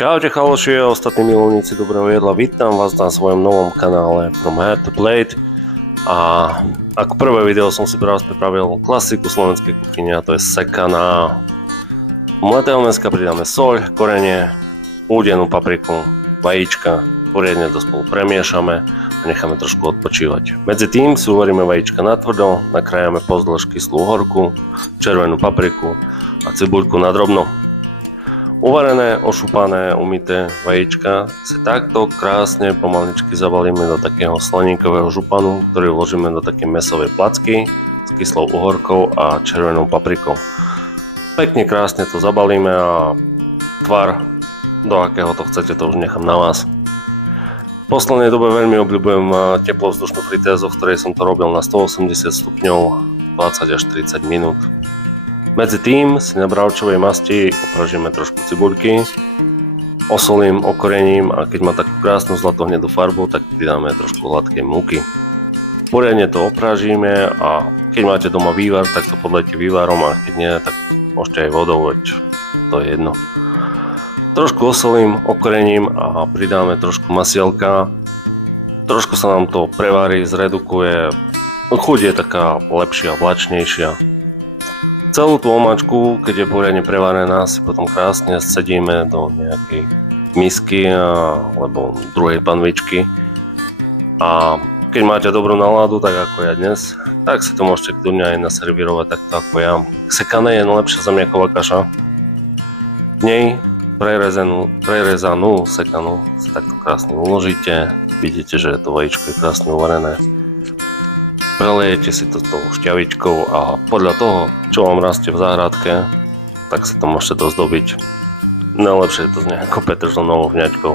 Čaute chaloši a ostatní milovníci dobrého jedla, vítam vás na svojom novom kanále From Here to Plate. A ako prvé video som si pre vás pripravil klasiku slovenskej kuchyne, a to je sekaná. Mleté dneska pridáme soľ, korenie, údenú papriku, vajíčka, poriadne to spolu premiešame a necháme trošku odpočívať. Medzi tým si uvaríme vajíčka natvrdo, nakrájame pozdĺž kyslú uhorku, červenú papriku a cibuľku na drobno. Uvarené, ošupané, umyté vajíčka si takto krásne pomaličky zabalíme do takého slaninkového županu, ktorý vložíme do také mäsovej placky s kyslou uhorkou a červenou paprikou. Pekne krásne to zabalíme a tvar, do akého to chcete, to už nechám na vás. V poslednej dobe veľmi obľúbujem teplovzdušnú fritézu, v ktorej som to robil na 180 stupňov 20 až 30 minút. Medzi tým si na bravčovej masti opražíme trošku cibuľky, osolím, okorením a keď má takú krásnu zlatohnedú farbu, tak pridáme trošku hladkej múky. Poriadne to opražíme a keď máte doma vývar, tak to podlejte vývarom a keď nie, tak môžete aj vodou, veď to je jedno. Trošku osolím, okorením a pridáme trošku masielka. Trošku sa nám to prevarí, zredukuje, chuť je taká lepšia, vlačnejšia. Celú tú omáčku, keď je poriadne prevarená, si potom krásne scedíme do nejakej misky alebo druhej panvičky. A keď máte dobrú náladu, tak ako ja dnes, tak si to môžete kľudne aj naservírovať takto ako ja. Sekané je najlepšia zemiaková kaša. V nej prerezanú sekanú si takto krásne uložíte. Vidíte, že to vajíčko je krásne uvarené. Prelejete si to tou šťavičkou a podľa toho, čo vám rastie v záhradke, tak sa to môžete dozdobiť. Najlepšie je to s nejakou petržlenovou vňaťkou.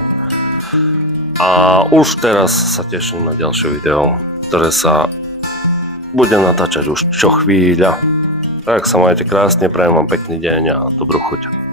A už teraz sa teším na ďalšie video, ktoré sa bude natáčať už čo chvíľa. Tak sa majte krásne, prajem vám pekný deň a dobrú chuť.